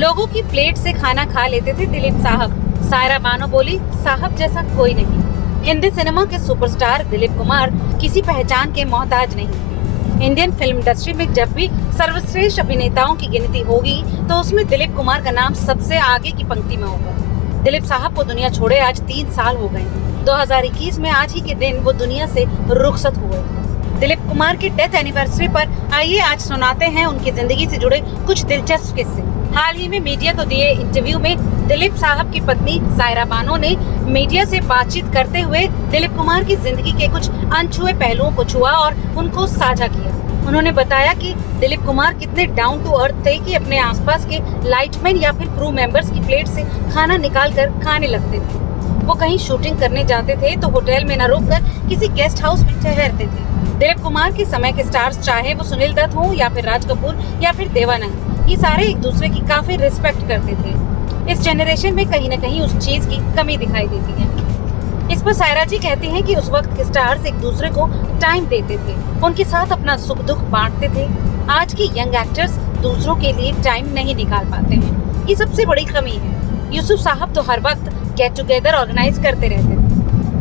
लोगों की प्लेट से खाना खा लेते थे दिलीप साहब। सायरा बानो बोली, साहब जैसा कोई नहीं। हिंदी सिनेमा के सुपरस्टार दिलीप कुमार किसी पहचान के मोहताज नहीं। इंडियन फिल्म इंडस्ट्री में जब भी सर्वश्रेष्ठ अभिनेताओं की गिनती होगी तो उसमें दिलीप कुमार का नाम सबसे आगे की पंक्ति में होगा। दिलीप साहब को दुनिया छोड़े आज 3 साल हो गए। 2021 में आज ही के दिन वो दुनिया से रुखसत हुए। दिलीप कुमार की डेथ एनिवर्सरी पर आइए आज सुनाते हैं उनकी जिंदगी से जुड़े कुछ दिलचस्प किस्से। हाल ही में मीडिया को दिए इंटरव्यू में दिलीप साहब की पत्नी सायरा बानो ने मीडिया से बातचीत करते हुए दिलीप कुमार की जिंदगी के कुछ अनछुए पहलुओं को छुआ और उनको साझा किया। उन्होंने बताया कि दिलीप कुमार कितने डाउन टू अर्थ थे कि अपने आसपास के लाइटमैन या फिर क्रू मेंबर्स की प्लेट से खाना निकाल कर खाने लगते थे। वो कहीं शूटिंग करने जाते थे तो होटल में न रुककर किसी गेस्ट हाउस में ठहरते थे। दिलीप कुमार के समय के स्टार्स, चाहे वो सुनील दत्त हो या फिर राज कपूर या फिर देवानंद, ये सारे एक दूसरे की काफी रिस्पेक्ट करते थे। इस जनरेशन में कहीं न कहीं उस चीज की कमी दिखाई देती है। इस पर सायरा जी कहती हैं कि उस वक्त के स्टार्स एक दूसरे को टाइम देते थे, उनके साथ अपना सुख दुख बांटते थे। आज के यंग एक्टर्स दूसरों के लिए टाइम नहीं निकाल पाते हैं, ये सबसे बड़ी कमी है। यूसुफ साहब तो हर वक्त गेट टुगेदर ऑर्गेनाइज करते रहते थे।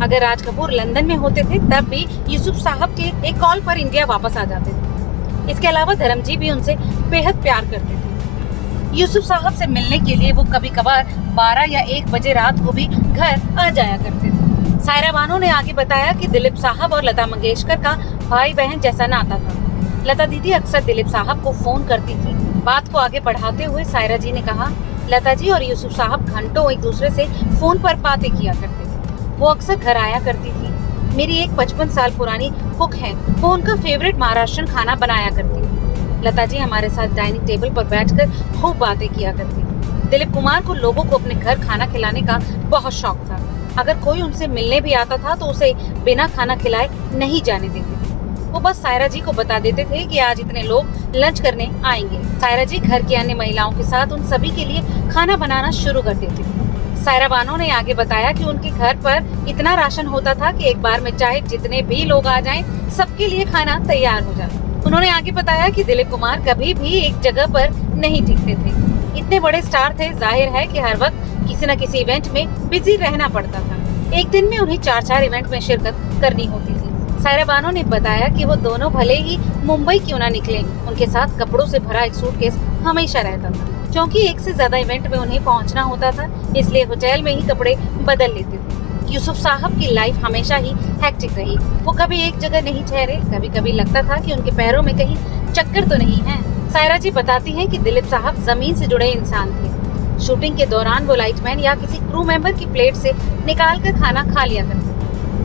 अगर राज कपूर लंदन में होते थे तब भी यूसुफ साहब के एक कॉल पर इंडिया वापस आ जाते थे। इसके अलावा धर्मजी भी उनसे बेहद प्यार करते थे। यूसुफ साहब से मिलने के लिए वो कभी कभार 12 या 1 बजे रात को भी घर आ जाया करते थे। सायरा बानो ने आगे बताया कि दिलीप साहब और लता मंगेशकर का भाई बहन जैसा नाता था। लता दीदी अक्सर दिलीप साहब को फोन करती थी। बात को आगे बढ़ाते हुए सायरा जी ने कहा, लता जी और यूसुफ साहब घंटों एक दूसरे से फोन पर बातें किया करते थे। वो अक्सर घर आया करती थी। मेरी एक 55 साल पुरानी कुक है, वो उनका फेवरेट महाराष्ट्रन खाना बनाया करती थी। लता जी हमारे साथ डाइनिंग टेबल पर बैठकर खूब बातें किया करती। दिलीप कुमार को लोगों को अपने घर खाना खिलाने का बहुत शौक था। अगर कोई उनसे मिलने भी आता था तो उसे बिना खाना खिलाए नहीं जाने देते थे। वो बस सायरा जी को बता देते थे कि आज इतने लोग लंच करने आएंगे। सायरा जी घर की अन्य महिलाओं के साथ उन सभी के लिए खाना बनाना शुरू कर देती थी। सायरा बानो ने आगे बताया कि उनके घर पर इतना राशन होता था कि एक बार में चाहे जितने भी लोग आ जाएं, सबके लिए खाना तैयार हो जाए। उन्होंने आगे बताया कि दिलीप कुमार कभी भी एक जगह पर नहीं टिकते थे। इतने बड़े स्टार थे, जाहिर है कि हर वक्त किसी न किसी इवेंट में बिजी रहना पड़ता था। एक दिन में उन्हें 4-4 इवेंट में शिरकत करनी होती थी। सायरा बानो ने बताया कि वो दोनों भले ही मुंबई क्यों ना निकले, उनके साथ कपड़ों से भरा एक सूटकेस हमेशा रहता था। क्योंकि एक से ज्यादा इवेंट में उन्हें पहुंचना होता था, इसलिए होटल में ही कपड़े बदल लेते थे। यूसुफ साहब की लाइफ हमेशा ही हेक्टिक रही। वो कभी एक जगह नहीं ठहरे। कभी कभी लगता था कि उनके पैरों में कहीं चक्कर तो नहीं है। सायरा जी बताती हैं कि दिलीप साहब जमीन से जुड़े इंसान थे। शूटिंग के दौरान वो लाइटमैन या किसी क्रू मेंबर की प्लेट से निकाल कर खाना खा लिया करते।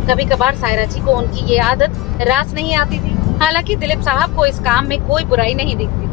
कभी कभार सायरा जी को उनकी ये आदत रास नहीं आती थी। हालांकि दिलीप साहब को इस काम में कोई बुराई नहीं दिखती।